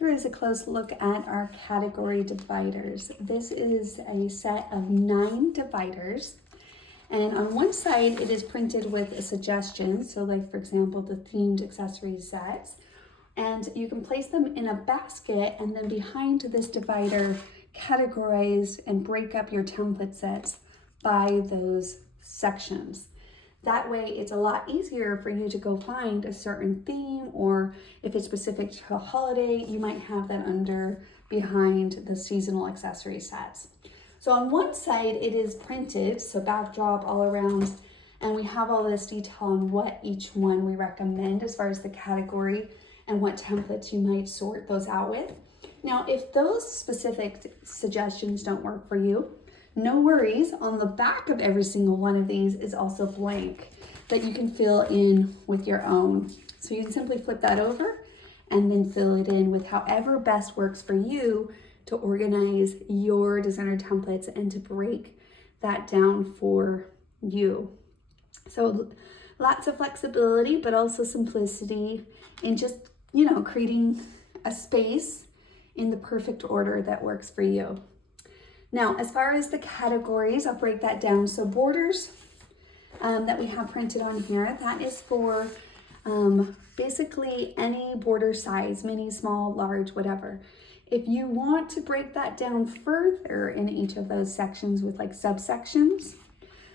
Here is a close look at our category dividers. This is a set of 9 dividers. And on one side, it is printed with a suggestion. So like, for example, the themed accessories sets. And you can place them in a basket, and then behind this divider, categorize and break up your template sets by those sections. That way, it's a lot easier for you to go find a certain theme, or if it's specific to a holiday, you might have that under behind the seasonal accessory sets. So on one side, it is printed, so backdrop all around, and we have all this detail on what each one we recommend as far as the category and what templates you might sort those out with. Now, if those specific suggestions don't work for you, no worries. On the back of every single one of these is also blank that you can fill in with your own. So you can simply flip that over and then fill it in with however best works for you to organize your designer templates and to break that down for you. So lots of flexibility, but also simplicity in just, creating a space in the perfect order that works for you. Now, as far as the categories, I'll break that down. So borders that we have printed on here, that is for basically any border size, mini, small, large, whatever. If you want to break that down further in each of those sections with like subsections,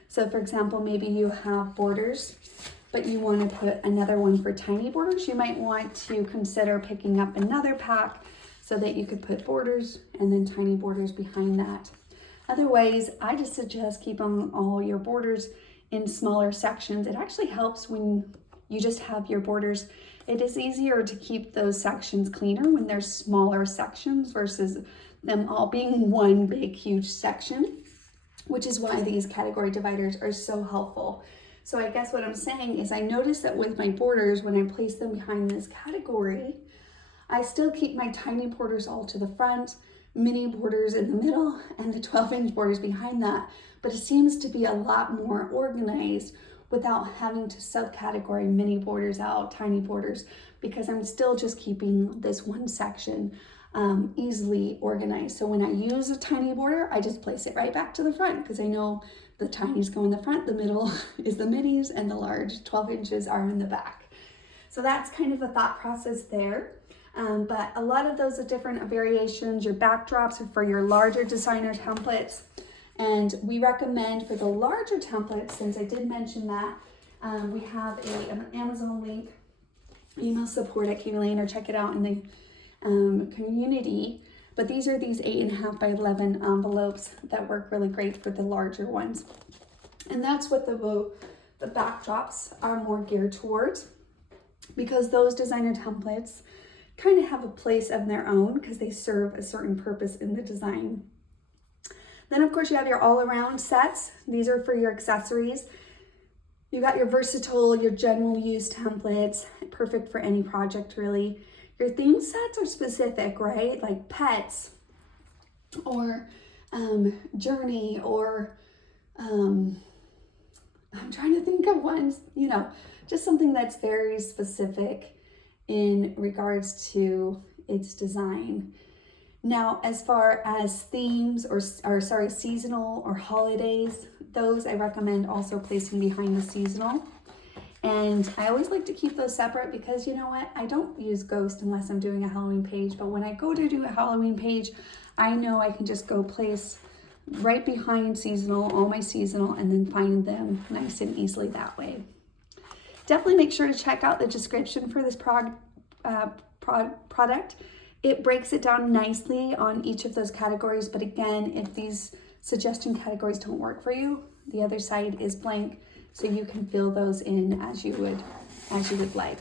so for example, maybe you have borders, but you want to put another one for tiny borders, you might want to consider picking up another pack so that you could put borders and then tiny borders behind that. Otherwise, I just suggest keeping all your borders in smaller sections. It actually helps when you just have your borders. It is easier to keep those sections cleaner when there's smaller sections versus them all being one big, huge section, which is why these category dividers are so helpful. So I guess what I'm saying is I noticed that with my borders, when I place them behind this category, I still keep my tiny borders all to the front, mini borders in the middle, and the 12-inch borders behind that. But it seems to be a lot more organized without having to subcategory mini borders out, tiny borders, because I'm still just keeping this one section easily organized. So when I use a tiny border, I just place it right back to the front because I know the tinies go in the front, the middle is the minis, and the large 12 inches are in the back. So that's kind of the thought process there. But a lot of those are different variations. Your backdrops are for your larger designer templates. And we recommend for the larger templates, since I did mention that, we have an Amazon link, email support at kiwilane, or check it out in the community. But these are these 8.5 by 11 envelopes that work really great for the larger ones. And that's what the backdrops are more geared towards, because those designer templates kind of have a place of their own because they serve a certain purpose in the design. Then of course you have your all-around sets. These are for your accessories. You got your versatile, your general use templates, perfect for any project really. Your theme sets are specific, right? Like pets or journey, or I'm trying to think of ones, just something that's very specific in regards to its design. Now, as far as themes or seasonal or holidays, those I recommend also placing behind the seasonal. And I always like to keep those separate because you know what? I don't use Ghost unless I'm doing a Halloween page, but when I go to do a Halloween page, I know I can just go place right behind seasonal, all my seasonal, and then find them nice and easily that way. Definitely make sure to check out the description for this product. It breaks it down nicely on each of those categories. But again, if these suggestion categories don't work for you, the other side is blank, so you can fill those in as you would like.